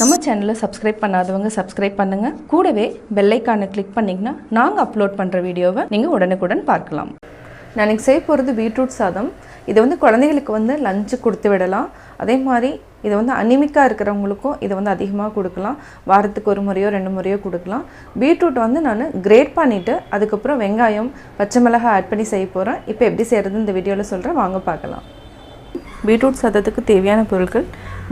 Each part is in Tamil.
நம்ம சேனலை சப்ஸ்கிரைப் பண்ணாதவங்க சப்ஸ்கிரைப் பண்ணுங்கள். கூடவே பெல் ஐக்கானை கிளிக் பண்ணிங்கன்னா நாங்கள் அப்லோட் பண்ணுற வீடியோவை நீங்கள் உடனுக்குடன் பார்க்கலாம். நான் இன்றைக்கி செய்ய போகிறது பீட்ரூட் சாதம். இதை வந்து குழந்தைகளுக்கு லஞ்சு கொடுத்து விடலாம். அதே மாதிரி இதை அனிமிக்காக இருக்கிறவங்களுக்கும் இதை அதிகமாக கொடுக்கலாம். வாரத்துக்கு ஒரு முறையோ 2 முறையோ கொடுக்கலாம். பீட்ரூட் நான் கிரேட் பண்ணிவிட்டு அதுக்கப்புறம் வெங்காயம் பச்சை மிளகாய் ஆட் பண்ணி செய்ய போகிறேன். இப்போ எப்படி செய்கிறது இந்த வீடியோவில் சொல்கிறேன், வாங்க பார்க்கலாம். பீட்ரூட் சாதத்துக்கு தேவையான பொருட்கள்: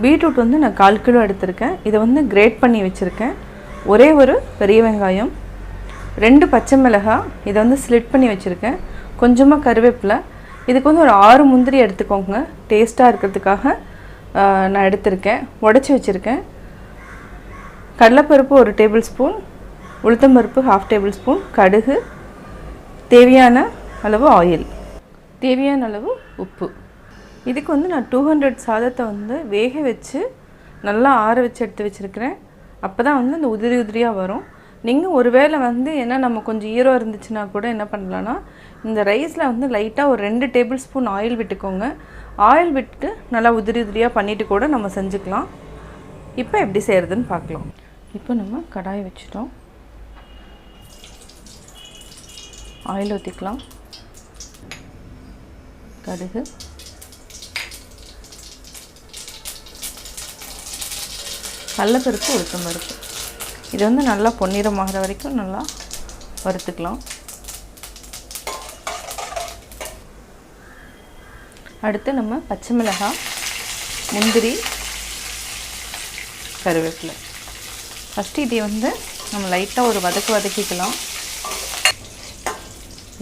பீட்ரூட் நான் 1/4 கிலோ எடுத்திருக்கேன். இதை கிரேட் பண்ணி வச்சுருக்கேன். ஒரே ஒரு பெரிய வெங்காயம், 2 பச்சை மிளகாய் இதை ஸ்லிட் பண்ணி வச்சுருக்கேன். கொஞ்சமாக கருவேப்பிலை. இதுக்கு ஒரு 6 முந்திரி எடுத்துக்கோங்க. டேஸ்ட்டாக இருக்கிறதுக்காக நான் எடுத்திருக்கேன். உடச்சி வச்சுருக்கேன். கடலைப்பருப்பு 1 டேபிள் ஸ்பூன், உளுத்தம்பருப்பு 1/2 டேபிள் ஸ்பூன், கடுகு, தேவையான அளவு ஆயில், தேவையான அளவு உப்பு. இதுக்கு நான் 200 சாதத்தை வேக வச்சு நல்லா ஆற வச்சு எடுத்து வச்சுருக்கிறேன். அப்போ தான் அந்த உதிரி உதிரியாக வரும். நீங்கள் ஒருவேளை ஏன்னா நம்ம கொஞ்சம் ஈரம் இருந்துச்சுன்னா கூட என்ன பண்ணலான்னா, இந்த ரைஸில் லைட்டாக ஒரு 2 டேபிள் ஸ்பூன் ஆயில் விட்டுக்கோங்க. ஆயில் விட்டு நல்லா உதிரி உதிரியாக பண்ணிவிட்டு கூட நம்ம செஞ்சுக்கலாம். இப்போ எப்படி செய்கிறதுன்னு பார்க்கலாம். இப்போ நம்ம கடாயை வச்சுட்டோம். ஆயில் ஊற்றிக்கலாம். கடுகு, கடலைப்பருப்பு, உளுத்தம்பருப்பு இது நல்லா பொன்னிறமாகிற வரைக்கும் நல்லா வறுத்துக்கலாம். அடுத்து நம்ம பச்சை மிளகாய், முந்திரி, கருவேப்பிலை. ஃபஸ்ட்டு இதை நம்ம லைட்டாக ஒரு வதக்கிக்கலாம்.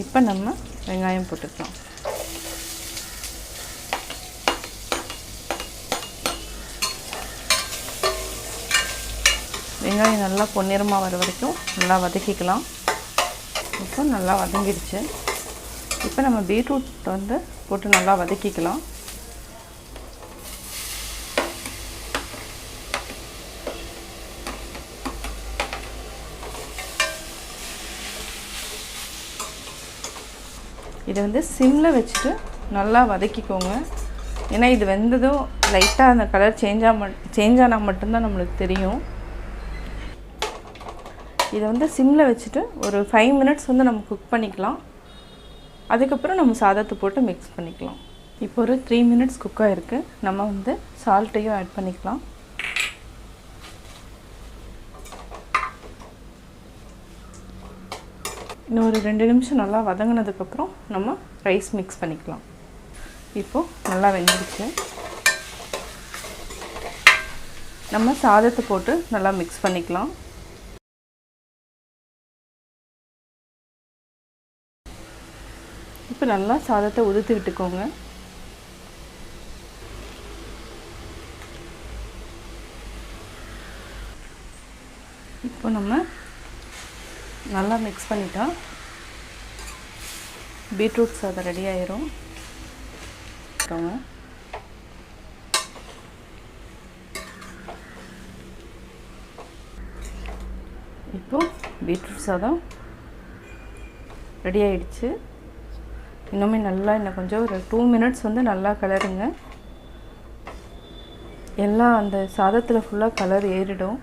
இப்போ நம்ம வெங்காயம் போட்டுக்கலாம். வெங்காயம் நல்லா பொன்னிறமாக வர வரைக்கும் நல்லா வதக்கிக்கலாம். இப்போ நல்லா வதங்கிடுச்சு. இப்போ நம்ம பீட்ரூட் போட்டு நல்லா வதக்கிக்கலாம். இதை சிம்மில் வச்சுட்டு நல்லா வதக்கிக்கோங்க. ஏன்னா இது வெந்ததும் லைட்டாக அந்த கலர் சேஞ்ச் ஆனால் மட்டும்தான் நம்மளுக்கு தெரியும். இதை சிம்மில் வச்சுட்டு ஒரு 5 மினிட்ஸ் நம்ம குக் பண்ணிக்கலாம். அதுக்கப்புறம் நம்ம சாதத்தை போட்டு மிக்ஸ் பண்ணிக்கலாம். இப்போ ஒரு 3 மினிட்ஸ் குக் ஆகிருக்கு. நம்ம சால்ட்டையும் ஆட் பண்ணிக்கலாம். இன்னும் ஒரு 2 நிமிஷம் நல்லா வதங்கினதுக்கப்புறம் நம்ம ரைஸ் மிக்ஸ் பண்ணிக்கலாம். இப்போது நல்லா வெந்துடுச்சு. நம்ம சாதத்தை போட்டு நல்லா மிக்ஸ் பண்ணிக்கலாம். இப்போ நல்லா சாதத்தை உதுத்து விட்டுக்கோங்க. இப்போ நம்ம நல்லா மிக்ஸ் பண்ணிட்டா பீட்ரூட் சாதம் ரெடி ஆயிரும். இப்போ பீட்ரூட் சாதம் ரெடி ஆயிடுச்சு. இன்னும் கொஞ்சம் ஒரு 2 மினிட்ஸ் நல்லா கலருங்க. எல்லாம் அந்த சாதத்தில் ஃபுல்லாக கலர் ஏறிடும்.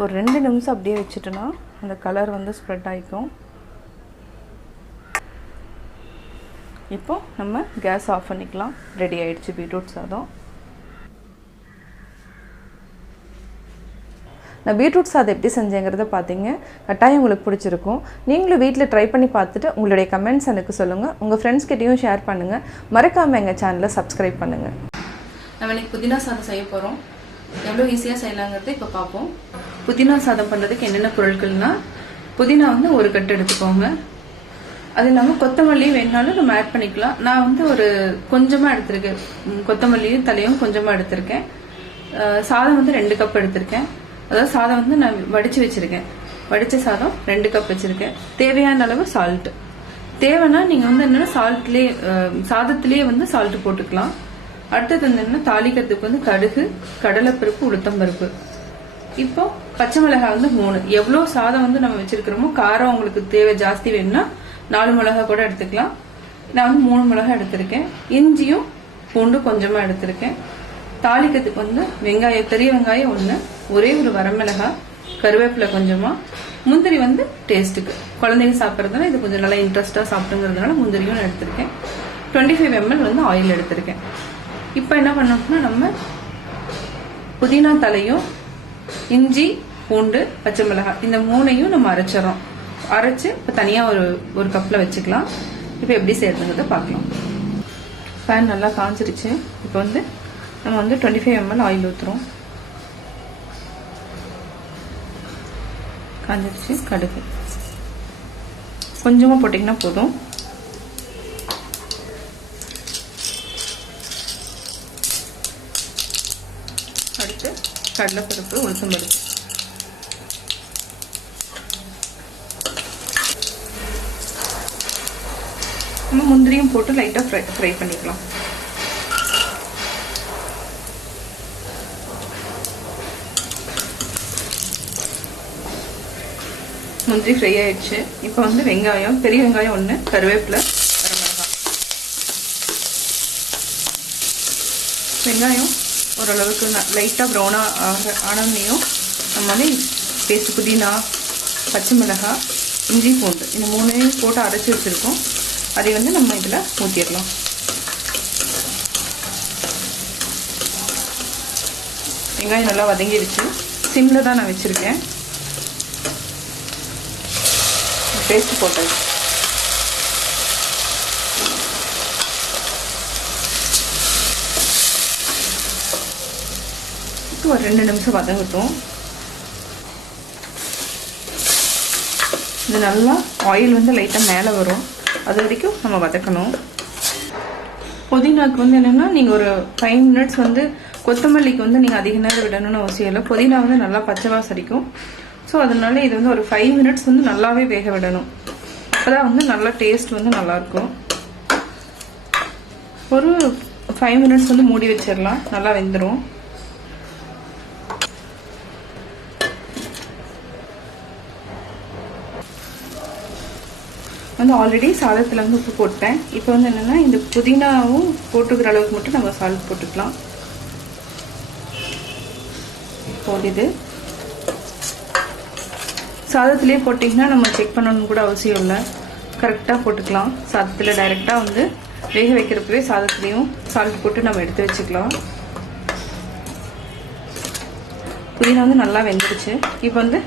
ஒரு 2 நிமிஷம் அப்படியே வச்சுட்டோன்னா அந்த கலர் ஸ்ப்ரெட் ஆகிக்கும். இப்போது நம்ம கேஸ் ஆஃப் பண்ணிக்கலாம். ரெடி ஆகிடுச்சு பீட்ரூட் சாதம். நான் பீட்ரூட் சாதம் எப்படி செஞ்சேங்கிறத பார்த்தீங்க. கட்டாயம் உங்களுக்கு பிடிச்சிருக்கும். நீங்களும் வீட்டில் ட்ரை பண்ணி பார்த்துட்டு உங்களுடைய கமெண்ட்ஸ் எனக்கு சொல்லுங்கள். உங்கள் ஃப்ரெண்ட்ஸ்கிட்டையும் ஷேர் பண்ணுங்கள். மறக்காமல் எங்கள் சேனலை சப்ஸ்கிரைப் பண்ணுங்கள். நம்ம இன்றைக்கி புதினா சாதம் செய்ய போகிறோம். எவ்வளோ ஈஸியாக செய்யலாங்கிறத இப்போ பார்ப்போம். புதினா சாதம் பண்ணுறதுக்கு என்னென்ன பொருட்கள்னால், புதினா 1 கட்டு எடுத்துக்கோங்க. அது இல்லாமல் கொத்தமல்லி வேணுனாலும் நம்ம ஆட் பண்ணிக்கலாம். நான் ஒரு கொஞ்சமாக எடுத்திருக்கேன். கொத்தமல்லியும் தலையும் கொஞ்சமாக எடுத்திருக்கேன். சாதம் 2 கப் எடுத்திருக்கேன். அதாவது சாதம் நான் வடித்து வச்சுருக்கேன். வடித்த சாதம் 2 கப் வச்சுருக்கேன். தேவையான அளவு சால்ட்டு. தேவைன்னா நீங்கள் என்னென்னா சாதத்துலேயே சால்ட்டு போட்டுக்கலாம். அடுத்தது என்னென்னா தாளிக்கிறதுக்கு கடுகு, கடலைப்பருப்பு, உளுத்தம்பருப்பு. இப்போ பச்சை மிளகாய் 3. எவ்வளோ சாதம் நம்ம வச்சுருக்கிறோமோ, காரம் உங்களுக்கு தேவை ஜாஸ்தி வேணும்னா 4 மிளகாய் கூட எடுத்துக்கலாம். நான் 3 மிளகாய் எடுத்திருக்கேன். இஞ்சியும் பூண்டு கொஞ்சமாக எடுத்திருக்கேன். தாளிக்கிறதுக்கு வந்து வெங்காயம், பெரிய வெங்காயம் 1, ஒரே ஒரு வரமிளகாய், கருவேப்பிலை கொஞ்சமா, முந்திரி வந்து டேஸ்ட்டுக்கு, குழந்தைங்க சாப்பிட்றதுனால இது கொஞ்சம் நல்லா இன்ட்ரெஸ்டாக சாப்பிட்டுங்கிறதுனால முந்திரியும் நான் எடுத்திருக்கேன். 25 ml வந்து ஆயில் எடுத்திருக்கேன். இப்போ என்ன பண்ணோம்னா நம்ம புதினா தலையும், இஞ்சி, பூண்டு, பச்சை மிளகாய் இந்த 3ஐயும் நம்ம அரைச்சிடறோம். அரைச்சு இப்போ தனியாக ஒரு கப்பில் வச்சுக்கலாம். இப்போ எப்படி செய்யறதுங்கிறத பார்க்கலாம். பேன் நல்லா காஞ்சிருச்சு. இப்போ வந்து நம்ம வந்து 25 ml ஆயில் ஊற்றுறோம். காஞ்சிருச்சு. கடுகு கொஞ்சமாக போட்டிங்கன்னா போதும். அடுத்து கடலைப்பருப்பு, உளுத்தம்பருப்பு, நம்ம முந்திரியும் போட்டு லைட்டாக ஃப்ரை பண்ணிக்கலாம். முந்திரி ஃப்ரை ஆயிடுச்சு. இப்போ வந்து வெங்காயம், பெரிய வெங்காயம் 1, கருவேப்பிலை, வரமிளகாய். வெங்காயம் ஓரளவுக்கு லைட்டாக ப்ரௌனாக ஆனோன்னையும் நம்ம வந்து பேஸ்ட் புதினா, பச்சை மிளகாய், இஞ்சி, பூண்டு இந்த 3ஐயும் போட்டு அரைச்சி வச்சுருக்கோம். அதை வந்து நம்ம இதில் ஊற்றிடலாம். வெங்காயம் நல்லா வதங்கிடுச்சு. சிம்மில் தான் நான் வச்சுருக்கேன். பேஸ்ட் போட்டது ஒரு 2 நிமிஷம் வதங்கட்டும். இது நல்லா ஆயில் வந்து லைட்டாக மேலே வரும், அது வரைக்கும் நம்ம வதக்கணும். புதினாக்கு வந்து என்னென்னா நீங்கள் ஒரு 5 minutes வந்து, கொத்தமல்லிக்கு வந்து நீங்கள் அதிக நேரம் விடணும்னு அவசியம் இல்லை. புதினா வந்து நல்லா பச்சை வாசம் அடிக்கும். ஸோ அதனால இது வந்து ஒரு 5 minutes வந்து நல்லாவே வேக விடணும். அப்போதான் வந்து நல்லா டேஸ்ட் வந்து நல்லாயிருக்கும். ஒரு 5 minutes வந்து மூடி வச்சிடலாம், நல்லா வெந்துடும். வந்து ஆல்ரெடி சாதத்தில் வந்து உப்பு போட்டேன். இப்போ வந்து என்னென்னா இந்த புதினாவும் போட்டுக்கிற அளவுக்கு மட்டும் நம்ம சால்ட் போட்டுக்கலாம். போடுது சாதத்திலே போட்டிங்கன்னா நம்ம செக் பண்ணணும்னு கூட அவசியம் இல்லை, கரெக்டாக போட்டுக்கலாம். சாதத்தில் டைரெக்டாக வந்து வேக வைக்கிறப்பவே சாதத்துலேயும் சால்ட் போட்டு நம்ம எடுத்து வச்சுக்கலாம். புதினா வந்து நல்லா வெந்துடுச்சு. இப்போ வந்து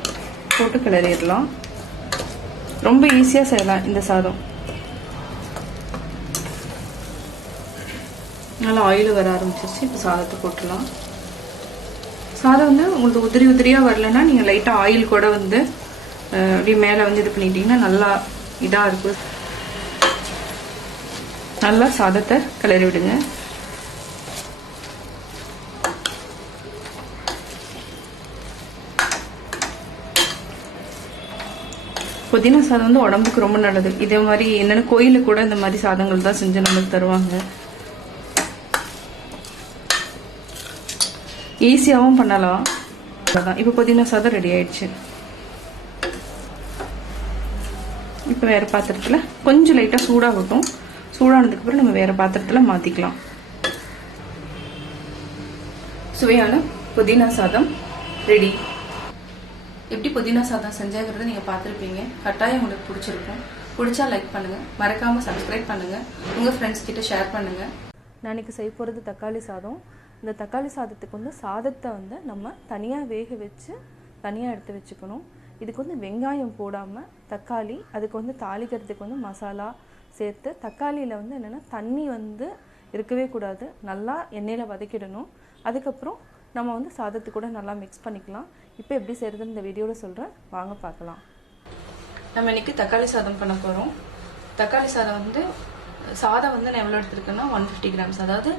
போட்டு கிளறிடலாம். ரொம்ப ஈஸியாக செய்யலாம் இந்த சாதம். நல்லா ஆயில் வர ஆரம்பிச்சிருச்சு. இப்போ சாதத்தை போட்டுடலாம். சாதம் வந்து உங்களுக்கு உதிரி உதிரியாக வரலன்னா நீங்கள் லைட்டாக ஆயில் கூட வந்து அப்படியே மேலே வந்து இது பண்ணிட்டீங்கன்னா நல்லா இதாக இருக்கும். நல்லா சாதத்தை கிளறி விடுங்க. புதினா சாதம் வந்து உடம்புக்கு ரொம்ப நல்லது. இதே மாதிரி என்னென்ன கோயிலுக்கு கூட இந்த மாதிரி சாதங்கள் தான் செஞ்சு நம்மளுக்கு தருவாங்க. ஈஸியாகவும் பண்ணலாம். இப்போ புதினா சாதம் ரெடி ஆயிடுச்சு. இப்போ வேறு பாத்திரத்தில் கொஞ்சம் லைட்டாக சூடாகட்டும். சூடானதுக்கப்புறம் நம்ம வேறு பாத்திரத்தில் மாற்றிக்கலாம். சுவையான புதினா சாதம் ரெடி. எப்படி புதினா சாதம் செஞ்சாங்கிறத நீங்கள் பார்த்துருப்பீங்க. கட்டாயம் உங்களுக்கு பிடிச்சிருக்கும். பிடிச்சா லைக் பண்ணுங்கள், மறக்காமல் சப்ஸ்கிரைப் பண்ணுங்கள், உங்கள் ஃப்ரெண்ட்ஸ் கிட்ட ஷேர் பண்ணுங்கள். நான் இன்றைக்கி செய்ய போகிறது தக்காளி சாதம். இந்த தக்காளி சாதத்துக்கு வந்து சாதத்தை வந்து நம்ம தனியாக வேக வச்சு தனியாக எடுத்து வச்சுக்கணும். இதுக்கு வந்து வெங்காயம் போடாமல் தக்காளி, அதுக்கு வந்து தாளிக்கிறதுக்கு வந்து மசாலா சேர்த்து, தக்காளியில் வந்து என்னென்னா தண்ணி வந்து இருக்கவே கூடாது, நல்லா எண்ணெயில் வதக்கிடணும். அதுக்கப்புறம் நம்ம வந்து சாதத்துக்கு கூட நல்லா மிக்ஸ் பண்ணிக்கலாம். இப்போ எப்படி செய்கிறதுன்னு இந்த வீடியோவில் சொல்கிறேன், வாங்க பார்க்கலாம். நம்ம இன்றைக்கி தக்காளி சாதம் பண்ண போகிறோம். தக்காளி சாதம் வந்து சாதம் வந்து நான் எவ்வளோ எடுத்துருக்கேன்னா 150 grams. அதாவது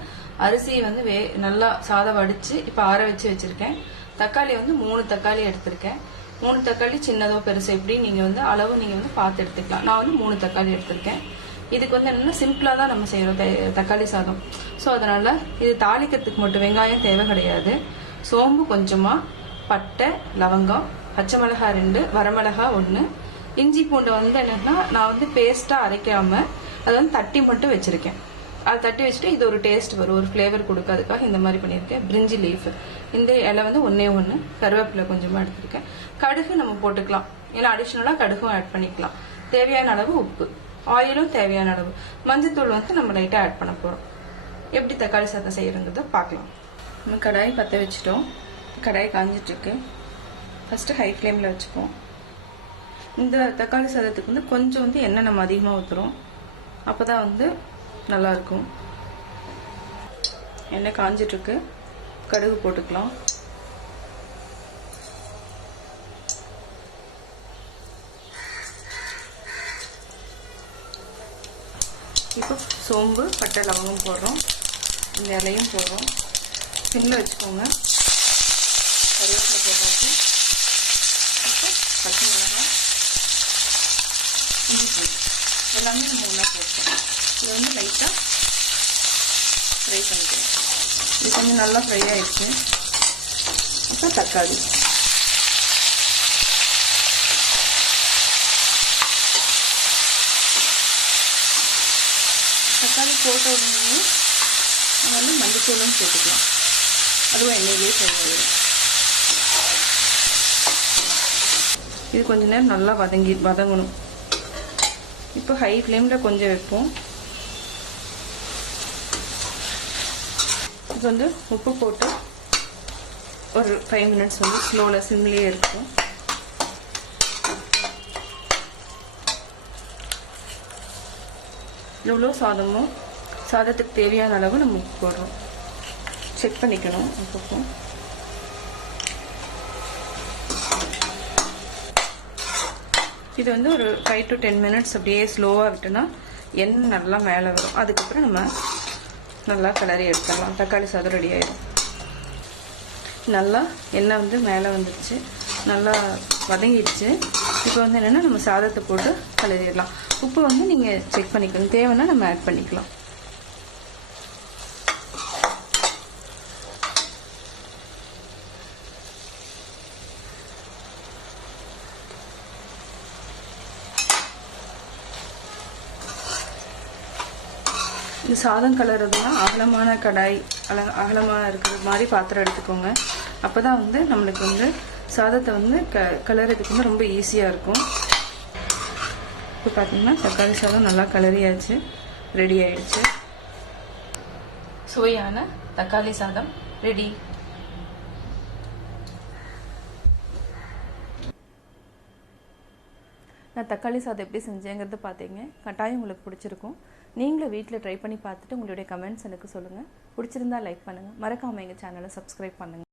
அரிசி வந்து நல்லா சாதம் வடித்து இப்போ ஆற வச்சு வச்சுருக்கேன். தக்காளி வந்து 3 தக்காளி எடுத்திருக்கேன். 3 தக்காளி சின்னதோ பெருசோ எப்படி நீங்கள் வந்து அளவு நீங்கள் வந்து பார்த்து எடுத்துக்கலாம். நான் வந்து 3 தக்காளி எடுத்திருக்கேன். இதுக்கு வந்து என்னென்னா சிம்பிளாக தான் நம்ம செய்கிறோம் தக்காளி சாதம். ஸோ அதனால் இது தாளிக்கிறதுக்கு மட்டும் வெங்காயம் தேவை கிடையாது. சோம்பு கொஞ்சமாக, பட்டை, லவங்கம், பச்சை மிளகாய் 2, வரமிளகாய் 1, இஞ்சி பூண்டை வந்து என்னென்னா நான் வந்து பேஸ்ட்டாக அரைக்காமல் அதை வந்து தட்டி மட்டும் வச்சுருக்கேன். அதை தட்டி வச்சுட்டு இது ஒரு டேஸ்ட் வரும், ஒரு ஃப்ளேவர் கொடுக்காதுக்காக இந்த மாதிரி பண்ணியிருக்கேன். பிரிஞ்சி லீஃப் இந்த இலை வந்து ஒன்றே ஒன்று, கருவேப்பிலை கொஞ்சமாக எடுத்துருக்கேன். கடுகு நம்ம போட்டுக்கலாம், ஏன்னா அடிஷ்னலாக கடுகும் ஆட் பண்ணிக்கலாம். தேவையான அளவு உப்பு, ஆயிலும் தேவையான அளவு, மஞ்சத்தூள் வந்து நம்ம லைட்டாக ஆட் பண்ண போகிறோம். எப்படி தக்காளி சாதம் செய்யறதுங்கிறத பார்க்கலாம். நம்ம கடாய் பற்ற வச்சுட்டோம். கடாய் காஞ்சிட்ருக்கு. ஃபஸ்ட்டு ஹை ஃப்ளேமில் வச்சுப்போம். இந்த தக்காளி சாதத்துக்கு வந்து கொஞ்சம் வந்து எண்ணெய் நம்ம அதிகமாக ஊற்றுறோம், அப்போ தான் வந்து நல்லாயிருக்கும். எண்ணெய் காஞ்சிட்ருக்கு. கடுகு போட்டுக்கலாம். இப்போ சோம்பு, பட்டை, லவங்கம் போடுறோம். இந்த இலையும் போடுறோம். சிம்மில் வச்சுக்கோங்க. கருவேப்பிலை போட்டாச்சு. இப்போ பச்சை மிளகாய், இஞ்சி பூண்டு எல்லாமே நம்ம ஒன்றா போட்டோம். இதை வந்து லைட்டாக ஃப்ரை பண்ணிக்கலாம். இது கொஞ்சம் நல்லா ஃப்ரை ஆகிடுச்சு. அப்புறம் தக்காளி, தக்காளி போட்ட உடனே நம்ம வந்து மஞ்சத்தூளும் போட்டுக்கலாம். அதுவும் எண்ணெயிலே ஃப்ரை ஆகிடும். இது கொஞ்ச நேரம் நல்லா வதங்கணும். இப்போ ஹை ஃப்ளேமில் கொஞ்சம் வைப்போம். இப்போ வந்து உப்பு போட்டு ஒரு 5 மினிட்ஸ் வந்து ஸ்லோவில் சிம்லேயே இருக்கும். எவ்வளோ சாதமோ சாதத்துக்கு தேவையான அளவு நம்ம உப்பு போடுறோம். செக் பண்ணிக்கணும் அப்பப்போ. இது வந்து ஒரு 5 to 10 மினிட்ஸ் அப்படியே ஸ்லோவாக விட்டோன்னா எண்ணெய் நல்லா மேலே வரும். அதுக்கப்புறம் நம்ம நல்லா கிளறி எடுத்துடலாம். தக்காளி சாதம் ரெடி ஆயிடும். நல்லா எண்ணெய் வந்து மேலே வந்துடுச்சு, நல்லா வதங்கிடுச்சு. இப்போ வந்து என்னென்னா நம்ம சாதத்தை போட்டு கிளறிடலாம். உப்பு வந்து நீங்கள் செக் பண்ணிக்கணும், தேவைன்னா நம்ம ஆட் பண்ணிக்கலாம். இந்த சாதம் கலர்றதுனா அகலமான கடாய், அகலமாக இருக்கிற மாதிரி பாத்திரம் எடுத்துக்கோங்க. அப்போ தான் வந்து நம்மளுக்கு வந்து சாதத்தை வந்து கலர்றதுக்கு வந்து ரொம்ப ஈஸியாக இருக்கும். இப்போ பார்த்தீங்கன்னா தக்காளி சாதம் நல்லா கலரியாச்சு, ரெடி ஆயிடுச்சு. சுவையான தக்காளி சாதம் ரெடி. நான் தக்காளி சாதம் எப்படி செஞ்சேங்கிறது பார்த்தீங்க. கட்டாயம் உங்களுக்கு பிடிச்சிருக்கும். நீங்களும் வீட்டில் ட்ரை பண்ணி பார்த்துட்டு உங்களுடைய கமெண்ட்ஸ் எனக்கு சொல்லுங்கள். பிடிச்சிருந்தா லைக் பண்ணுங்கள். மறக்காமல் எங்கள் சேனலை சப்ஸ்கிரைப் பண்ணுங்கள்.